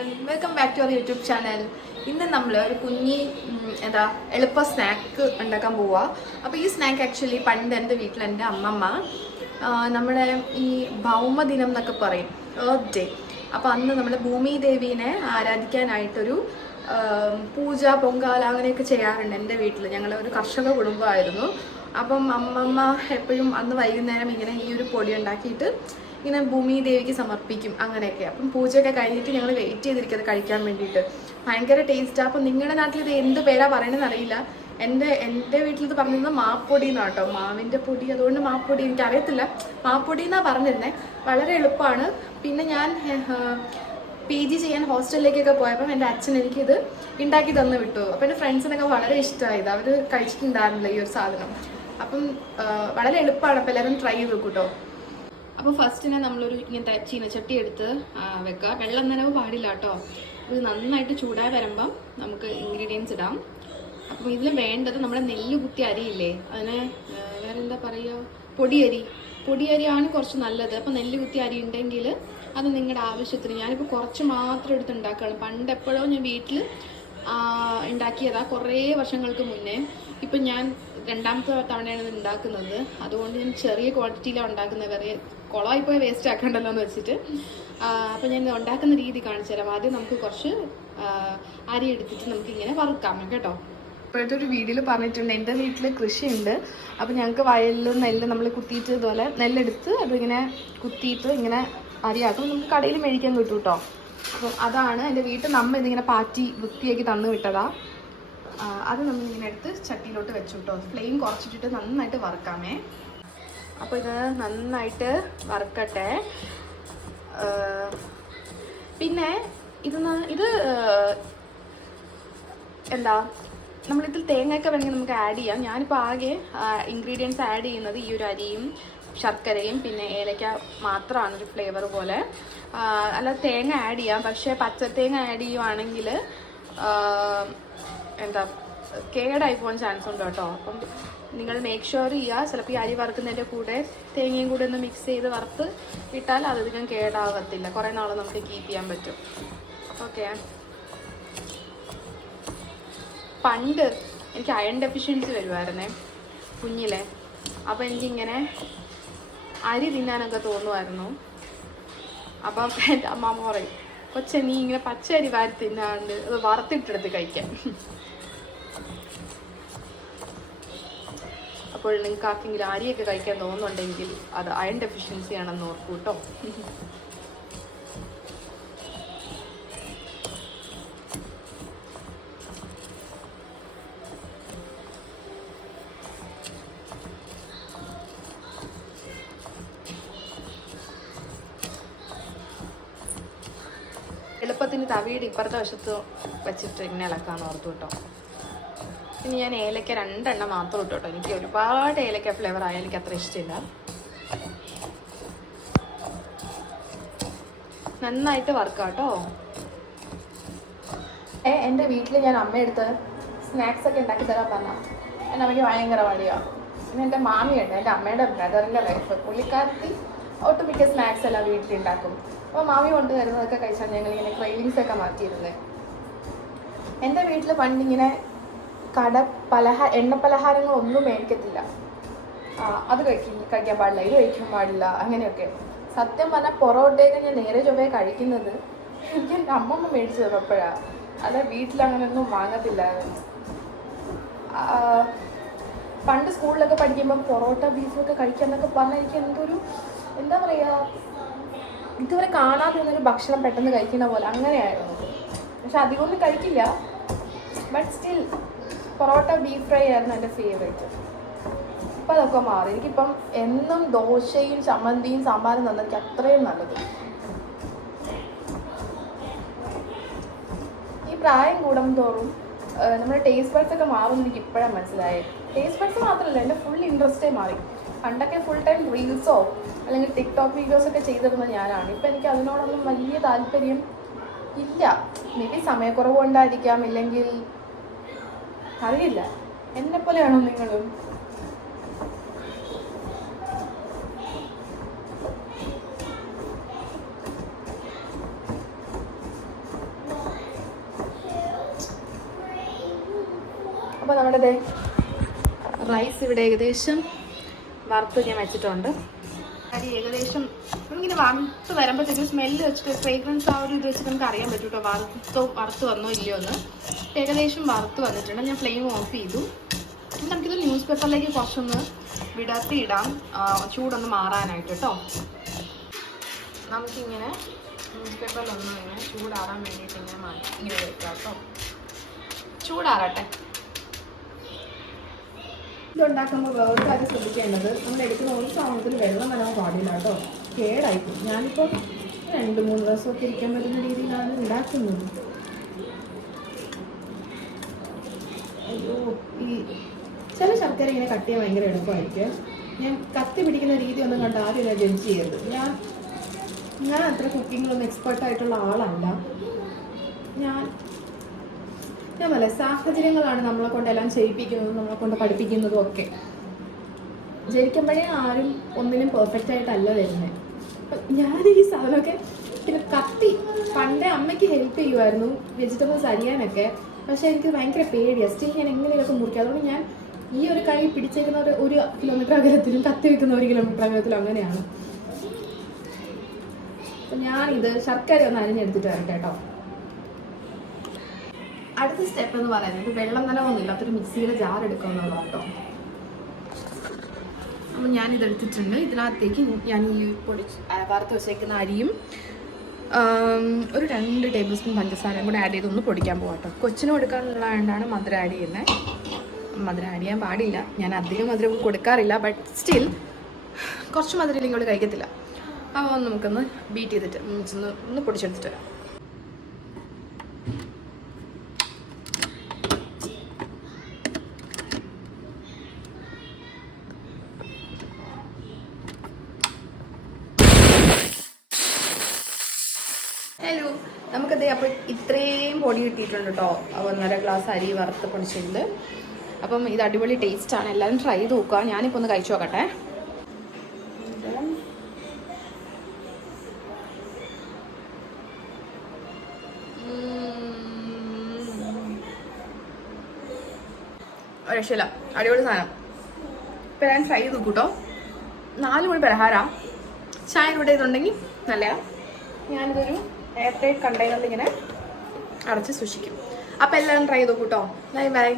Everyone, welcome back to our YouTube channel. ഇന്ന് നമ്മൾ ഒരു കുഞ്ഞി എളുപ്പ സ്നാക്ക് ഉണ്ടാക്കാൻ പോവുക. അപ്പോൾ ഈ സ്നാക്ക് ആക്ച്വലി പണ്ട് എൻ്റെ വീട്ടിൽ എൻ്റെ അമ്മമ്മ നമ്മുടെ ഈ ഭൗമദിനം എന്നൊക്കെ പറയും, എർത്ത് ഡേ. അപ്പോൾ അന്ന് നമ്മൾ ഭൂമി ദേവീനെ ആരാധിക്കാനായിട്ടൊരു പൂജ പൊങ്കാല അങ്ങനെയൊക്കെ ചെയ്യാറുണ്ട് എൻ്റെ വീട്ടിൽ. ഞങ്ങൾ ഒരു കർഷക കുടുംബമായിരുന്നു. അപ്പം അമ്മമ്മ എപ്പോഴും അന്ന് വൈകുന്നേരം ഇങ്ങനെ ഈ ഒരു പൊടി ഉണ്ടാക്കിയിട്ട് ഇങ്ങനെ ഭൂമി ദേവിക്ക് സമർപ്പിക്കും അങ്ങനെയൊക്കെ. അപ്പം പൂജയൊക്കെ കഴിഞ്ഞിട്ട് ഞങ്ങൾ വെയിറ്റ് ചെയ്തിരിക്കുന്നത് കഴിക്കാൻ വേണ്ടിയിട്ട്. ഭയങ്കര ടേസ്റ്റാണ്. അപ്പം നിങ്ങളുടെ നാട്ടിൽ ഇത് എന്ത് പേരാ പറയണമെന്ന് അറിയില്ല. എൻ്റെ വീട്ടിൽ ഇത് പറഞ്ഞിരുന്നത് മാപ്പൊടി എന്നാണ് കേട്ടോ, മാവിൻ്റെ പൊടി. അതുകൊണ്ട് മാപ്പൊടി എനിക്കറിയത്തില്ല, മാപ്പൊടി എന്നാണ് പറഞ്ഞിരുന്നത്. വളരെ എളുപ്പമാണ്. പിന്നെ ഞാൻ PG ചെയ്യാൻ ഹോസ്റ്റലിലേക്കൊക്കെ പോയപ്പം എൻ്റെ അച്ഛൻ എനിക്കിത് ഉണ്ടാക്കി തന്നു വിട്ടു. അപ്പം എൻ്റെ ഫ്രണ്ട്സിനൊക്കെ വളരെ ഇഷ്ടമായത്, അവർ കഴിച്ചിട്ടുണ്ടായിരുന്നില്ല ഈ ഒരു സാധനം. അപ്പം വളരെ എളുപ്പമാണ്. അപ്പോൾ എല്ലാവരും ട്രൈ ചെയ്ത് നോക്കൂ കേട്ടോ. അപ്പോൾ ഫസ്റ്റിനെ നമ്മളൊരു ഇങ്ങനത്തെ ചീനച്ചട്ടി എടുത്ത് വെക്കുക. വെള്ളം നനവ് പാടില്ല കേട്ടോ. ഇത് നന്നായിട്ട് ചൂടായി വരുമ്പം നമുക്ക് ഇൻഗ്രീഡിയൻസ് ഇടാം. അപ്പം ഇതിൽ വേണ്ടത് നമ്മുടെ നെല്ല് കുത്തിയ അരിയില്ലേ, അതിനെ വേറെന്താ പറയുക, പൊടിയരിയാണ് കുറച്ച് നല്ലത്. അപ്പം നെല്ല് കുത്തിയ അരി ഉണ്ടെങ്കിൽ അത് നിങ്ങളുടെ ആവശ്യത്തിന്. ഞാനിപ്പോൾ കുറച്ച് മാത്രം എടുത്ത് ഉണ്ടാക്കുകയാണ്. പണ്ട് എപ്പോഴോ ഞാൻ വീട്ടിൽ ഉണ്ടാക്കിയതാണ്, കുറേ വർഷങ്ങൾക്ക് മുന്നേ. ഇപ്പം ഞാൻ രണ്ടാമത്തെ തവണയാണ് ഇത് ഉണ്ടാക്കുന്നത്. അതുകൊണ്ട് ഞാൻ ചെറിയ ക്വാണ്ടിറ്റിയിലാണ് ഉണ്ടാക്കുന്നത്. വേറെ കുളമായി പോയി വേസ്റ്റ് ആക്കണ്ടല്ലോ എന്ന് വെച്ചിട്ട്. അപ്പം ഞാൻ ഉണ്ടാക്കുന്ന രീതി കാണിച്ചു തരാം. ആദ്യം നമുക്ക് കുറച്ച് അരി എടുത്തിട്ട് നമുക്കിങ്ങനെ വറുക്കാം കേട്ടോ. ഇപ്പോഴത്തെ ഒരു വീഡിയോയിൽ പറഞ്ഞിട്ടുണ്ട്, എൻ്റെ വീട്ടിൽ കൃഷിയുണ്ട്. അപ്പോൾ ഞങ്ങൾക്ക് വയലിൽ നെല്ല് നമ്മൾ കുത്തിയിട്ട് ഇതുപോലെ നെല്ലെടുത്ത് അതിങ്ങനെ കുത്തിയിട്ട് ഇങ്ങനെ അരിയാക്കും. നമുക്ക് കടയിൽ മേടിക്കാൻ കിട്ടും കേട്ടോ. അപ്പം അതാണ് എൻ്റെ വീട്ടിൽ നമ്മ ഇതിങ്ങനെ പാറ്റി വൃത്തിയാക്കി തന്നു വിട്ടതാണ്. അത് നമ്മളിങ്ങനെ എടുത്ത് ചട്ടിയിലോട്ട് വെച്ചു കേട്ടോ. ഫ്ലെയിം കുറച്ചിട്ടിട്ട് നന്നായിട്ട് വറുക്കാമേ. അപ്പോൾ ഇത് നന്നായിട്ട് വറുക്കട്ടെ. പിന്നെ ഇത് എന്താ, നമ്മളിതിൽ തേങ്ങയൊക്കെ വേണമെങ്കിൽ നമുക്ക് ആഡ് ചെയ്യാം. ഞാനിപ്പോൾ ആകെ ഇൻഗ്രീഡിയൻസ് ആഡ് ചെയ്യുന്നത് ഈ ഒരു അരിയും ശർക്കരയും പിന്നെ ഏലക്ക മാത്രമാണ്, ഒരു ഫ്ലേവർ പോലെ. അല്ല, തേങ്ങ ആഡ് ചെയ്യാം. പക്ഷേ പച്ചത്തേങ്ങ ആഡ് ചെയ്യുവാണെങ്കിൽ എന്താ കേടായി പോകാൻ ചാൻസ് ഉണ്ട് കേട്ടോ. അപ്പം നിങ്ങൾ മേക്ക് ഷുവർ ചെയ്യുക. ചിലപ്പോൾ ഈ അരി വറുക്കുന്നതിൻ്റെ കൂടെ തേങ്ങയും കൂടെ ഒന്ന് മിക്സ് ചെയ്ത് വറുത്ത് ഇട്ടാൽ അധികം കേടാകത്തില്ല. കുറേ നാൾ നമുക്ക് കീപ്പ് ചെയ്യാൻ പറ്റും. ഓക്കെ. പണ്ട് എനിക്ക് അയൺ ഡെഫിഷ്യൻസി വരുമായിരുന്നേ കുഞ്ഞിലെ. അപ്പോൾ എനിക്കിങ്ങനെ അരി തിന്നാനൊക്കെ തോന്നുമായിരുന്നു. അപ്പം എൻ്റെ അമ്മ പറയും, കൊച്ചെ നീ ഇങ്ങനെ പച്ച അരി വാരി തിന്നാണ്ട് അത് വറുത്തിട്ടെടുത്ത് കഴിക്കാൻ. അപ്പോൾ നിങ്ങൾക്ക് ആർക്കെങ്കിലും അരിയൊക്കെ കഴിക്കാൻ തോന്നുന്നുണ്ടെങ്കിൽ അത് അയൺ ഡെഫിഷ്യൻസി ആണെന്ന് ഓർക്കൂ കേട്ടോ. എളുപ്പത്തിന് തവിയുടെ ഇപ്പുറത്തെ വശത്ത് വെച്ചിട്ട് ഇങ്ങനെ ഇളക്കാന്ന് ഓർത്തു കേട്ടോ. ഇനി ഞാൻ ഏലക്ക 2 എണ്ണം മാത്രം ഇട്ടു കേട്ടോ. എനിക്ക് ഒരുപാട് ഏലക്ക ഫ്ലേവർ ആയാലും എനിക്ക് അത്ര ഇഷ്ടമില്ല. നന്നായിട്ട് വറുക്കാം കേട്ടോ. എൻ്റെ വീട്ടിൽ ഞാൻ അമ്മയെടുത്ത് സ്നാക്സ് ഒക്കെ ഉണ്ടാക്കി തരാൻ പറഞ്ഞാൽ എൻ്റെ അമ്മയ്ക്ക് ഭയങ്കര മടിയാണ്. പിന്നെ എൻ്റെ മാമിയുണ്ട്, എൻ്റെ അമ്മയുടെ ബ്രദറിൻ്റെ വൈഫ്. പുള്ളിക്കാരത്തി ഒട്ടുമിക്ക സ്നാക്സ് എല്ലാം വീട്ടിലുണ്ടാക്കും. അപ്പോൾ മാമി കൊണ്ട് തരുന്നതൊക്കെ കഴിച്ചാൽ ഞങ്ങളിങ്ങനെ ക്രേവിങ്സ് ഒക്കെ മാറ്റിയിരുന്നത്. എൻ്റെ വീട്ടിൽ പണ്ടിങ്ങനെ എണ്ണ പലഹാരങ്ങളൊന്നും മേടിക്കത്തില്ല. അത് കഴിക്കാൻ പാടില്ല, ഇത് കഴിക്കാൻ പാടില്ല, അങ്ങനെയൊക്കെ. സത്യം പറഞ്ഞാൽ പൊറോട്ടയൊക്കെ ഞാൻ നേരെ ചൊവ്വേ കഴിക്കുന്നത് എനിക്ക് എൻ്റെ അമ്മമ്മ മേടിച്ചു തന്നപ്പോഴാണ്. അല്ല, വീട്ടിലങ്ങനെയൊന്നും വാങ്ങത്തില്ലായിരുന്നു. പണ്ട് സ്കൂളിലൊക്കെ പഠിക്കുമ്പം പൊറോട്ട ബീഫൊക്കെ കഴിക്കാന്നൊക്കെ പറഞ്ഞാൽ എനിക്ക് എന്താ പറയുക, ഇതുവരെ കാണാതിരുന്നൊരു ഭക്ഷണം പെട്ടെന്ന് കഴിക്കുന്ന പോലെ അങ്ങനെയായിരുന്നു. പക്ഷെ അധികമൊന്നും കഴിക്കില്ല. But still parotta beef fry ആയിരുന്നു എൻ്റെ ഫേവറേറ്റ്. ഇപ്പം അതൊക്കെ മാറി. എനിക്കിപ്പം എന്നും ദോശയും ചമ്മന്തിയും സാമ്പാറും തന്നാൽ എനിക്ക് അത്രയും നല്ലത്. ഈ പ്രായം കൂടും തോറും നമ്മുടെ ടേസ്റ്റ് ബഡ്സ് ഒക്കെ മാറുമെന്ന് എനിക്ക് ഇപ്പോഴാണ് മനസ്സിലായത്. ടേസ്റ്റ് ബഡ്സ് മാത്രമല്ല, എൻ്റെ ഫുൾ ഇൻട്രസ്റ്റേ മാറി. പണ്ടൊക്കെ ഫുൾ ടൈം റീൽസോ അല്ലെങ്കിൽ ടിക്ടോക്ക് വീഡിയോസൊക്കെ ചെയ്തിരുന്നത് ഞാനാണ്. ഇപ്പം എനിക്ക് അതിനോടൊന്നും വലിയ താല്പര്യം ഇല്ല. മേ ബി സമയക്കുറവ് കൊണ്ടായിരിക്കാം, ഇല്ലെങ്കിൽ അറിയില്ല. എന്നെപ്പോലെയാണോ നിങ്ങളും? അപ്പോൾ നമ്മുടെ റൈസ് ഇവിടെ ഏകദേശം വറുത്ത് ഞാൻ വെച്ചിട്ടുണ്ട്. അരി ഏകദേശം നമുക്കിങ്ങനെ വറുത്ത് വരുമ്പോഴത്തേക്കും സ്മെല്ല് വെച്ചിട്ട് ഫ്രേഗ്രൻസ് ആ ഒരു ഇത് വെച്ചിട്ട് നമുക്ക് അറിയാൻ പറ്റും കേട്ടോ വറുത്ത് വന്നോ ഇല്ലയോ എന്ന്. ഏകദേശം വറുത്ത് വന്നിട്ടുണ്ട്. ഞാൻ ഫ്ലെയിം ഓഫ് ചെയ്തു. നമുക്കിത് ന്യൂസ് പേപ്പറിലേക്ക് കുറച്ചൊന്ന് വിടർത്തിയിടാം, ചൂടൊന്ന് മാറാനായിട്ട് കേട്ടോ. നമുക്കിങ്ങനെ ന്യൂസ് പേപ്പറിലൊന്നും ഇങ്ങനെ ചൂടാറാൻ വേണ്ടിയിട്ട് ഇങ്ങനെ വെക്കാം കേട്ടോ. ചൂടാറട്ടെ. ഇതുണ്ടാക്കുമ്പോൾ വേറെ കാര്യം ശ്രദ്ധിക്കേണ്ടത്, നമ്മൾ എടുക്കുന്ന ഒരു സാധനത്തിൽ വെള്ളം വരാൻ പാടില്ല കേട്ടോ, കേടായിരിക്കും. ഞാനിപ്പോൾ 2-3 ദിവസമൊക്കെ ഇരിക്കാൻ പറ്റുന്ന രീതിയിലാണ് ഉണ്ടാക്കുന്നത്. അയ്യോ, ഈ ചില ശർക്കര ഇങ്ങനെ കട്ട് ചെയ്യാൻ ഭയങ്കര എളുപ്പമായിരിക്കും. ഞാൻ കത്തി പിടിക്കുന്ന രീതി ഒന്നും കണ്ട് ആദ്യം ഞാൻ ജഡ്ജ് ചെയ്യരുത്. ഞാൻ അത്ര കുക്കിങ്ങിലൊന്നും എക്സ്പേർട്ടായിട്ടുള്ള ആളല്ല. ഞാൻ നല്ല സാഹചര്യങ്ങളാണ് നമ്മളെ കൊണ്ടെല്ലാം ചെയ്യിപ്പിക്കുന്നതും നമ്മളെ കൊണ്ട് പഠിപ്പിക്കുന്നതും ഒക്കെ. ജനിക്കുമ്പോഴേ ആരും ഒന്നിനും പെർഫെക്റ്റ് ആയിട്ടല്ല വരുന്നത്. ഞാൻ ഈ സാധനമൊക്കെ പിന്നെ കത്തി പണ്ടേ അമ്മയ്ക്ക് ഹെൽപ്പ് ചെയ്യുമായിരുന്നു വെജിറ്റബിൾസ് അരിയാനൊക്കെ. പക്ഷെ എനിക്ക് ഭയങ്കര പേടിയാണ്. സ്റ്റിൽ ഞാൻ എങ്ങനെയൊക്കെ മുറിക്കും. അതുകൊണ്ട് ഞാൻ ഈ ഒരു കൈ പിടിച്ചേക്കുന്ന 1 കിലോമീറ്റർ അകലത്തിലും കത്തി വയ്ക്കുന്ന 1 കിലോമീറ്റർ അകലത്തിലും അങ്ങനെയാണ്. അപ്പം ഞാനിത് ശർക്കര ഒന്ന് അരിഞ്ഞെടുത്തിട്ട് വരട്ടെ കേട്ടോ. അടുത്ത സ്റ്റെപ്പ് എന്ന് പറയുന്നത് വെള്ളം നനവൊന്നുമില്ല, അതൊരു മിക്സിയുടെ ജാർ എടുക്കാവുന്നതാണ് കേട്ടോ. അപ്പം ഞാനിതെടുത്തിട്ടുണ്ട്. ഇതിനകത്തേക്ക് ഞാൻ ഈ വറുത്ത് വെച്ചേക്കുന്ന അരിയും ഒരു 2 ടേബിൾ സ്പൂൺ പഞ്ചസാരയും കൂടെ ആഡ് ചെയ്തൊന്ന് പൊടിക്കാൻ പോകാം കേട്ടോ. കൊച്ചിന് കൊടുക്കാനുള്ളതുകൊണ്ടാണ് മധുരം ആഡ് ചെയ്യുന്നത്. മധുരം ആഡ് ചെയ്യാൻ പാടില്ല. ഞാൻ അധികം മധുരം കൊടുക്കാറില്ല, ബട്ട് സ്റ്റിൽ കുറച്ച് മധുരം ഇല്ലെങ്കിൽ അവൾ കഴിക്കത്തില്ല. അപ്പോൾ നമുക്കൊന്ന് ബീറ്റ് ചെയ്തിട്ട് ഒന്ന് പൊടിച്ചെടുത്തിട്ട് വരാം. ഹലോ, നമുക്കത് അപ്പോൾ ഇത്രയും പൊടി കിട്ടിയിട്ടുണ്ട് കേട്ടോ. 1.5 ഗ്ലാസ് അരി വറുത്ത് പൊടിച്ചിട്ടുണ്ട്. അപ്പം ഇത് അടിപൊളി ടേസ്റ്റാണ്. എല്ലാവരും ട്രൈ ചെയ്ത് നോക്കുക. ഞാനിപ്പോൾ ഒന്ന് കഴിച്ചു നോക്കട്ടെ. രക്ഷയില്ല, അടിപൊളി സാധനം. ഇപ്പം ഞാൻ ട്രൈ ചെയ്ത് നോക്കൂട്ടോ. 4 മണി പലഹാരം ചായ കൂടെ ഇതുണ്ടെങ്കിൽ നല്ലതാണ്. ഞാനിതൊരു എയർ ടൈറ്റ് കണ്ടെയ്നറിൽ ഇങ്ങനെ അടച്ച് സൂക്ഷിക്കും. അപ്പോൾ എല്ലാവരും ട്രൈ ചെയ്ത് നോക്കൂട്ടോ. Bye bye.